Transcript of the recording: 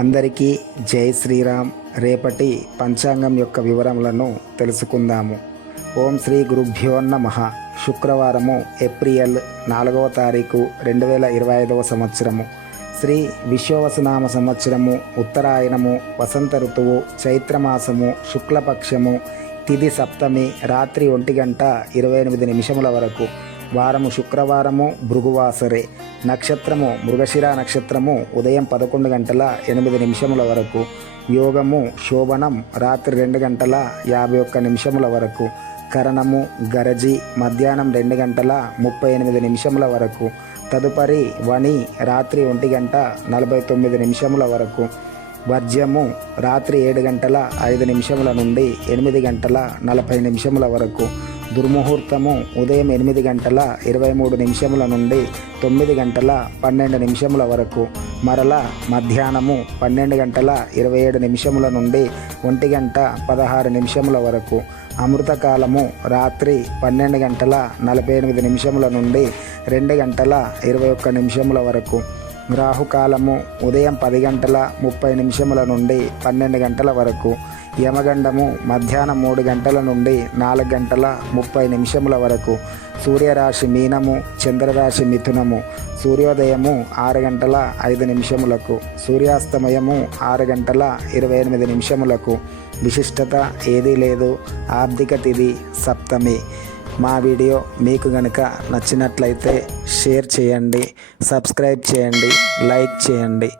అందరికీ జై శ్రీరామ్. రేపటి పంచాంగం యొక్క వివరములను తెలుసుకుందాము. ఓం శ్రీ గురుభ్యో నమః. శుక్రవారము ఏప్రిల్ 4వ తారీఖు 2025 సంవత్సరము. శ్రీ విశ్వవసునామ సంవత్సరము, ఉత్తరాయణము, వసంత ఋతువు, చైత్రమాసము, శుక్లపక్షము, తిథి సప్తమి, రాత్రి 1:28 వరకు. వారము శుక్రవారము, భృగువాసరే. నక్షత్రము మృగశిర నక్షత్రము, ఉదయం 11:08 వరకు. యోగము శోభనం, రాత్రి 2:51 వరకు. కరణము గరజి, మధ్యాహ్నం 2:38 వరకు. తదుపరి వణి, రాత్రి 1:49 వరకు. వర్జ్యము రాత్రి 7:05 నుండి 8:40 వరకు. దుర్ముహూర్తము ఉదయం 8:23 నుండి 9:12 వరకు. మరల మధ్యాహ్నము 12:27 నుండి 1:16 వరకు. అమృతకాలము రాత్రి 12:48 నుండి 2:21 వరకు. రాహుకాలము ఉదయం 10:30 నుండి 12 వరకు. యమగండము మధ్యాహ్నం 3 గంటల నుండి 4:30 వరకు. సూర్యరాశి మీనము, చంద్రరాశి మిథునము. సూర్యోదయము 6:05. సూర్యాస్తమయము 6:28. విశిష్టత ఏదీ లేదు. ఆర్థిక తిథి సప్తమి. మా వీడియో మీకు గనుక నచ్చినట్లయితే షేర్ చేయండి, సబ్స్క్రైబ్ చేయండి, లైక్ చేయండి.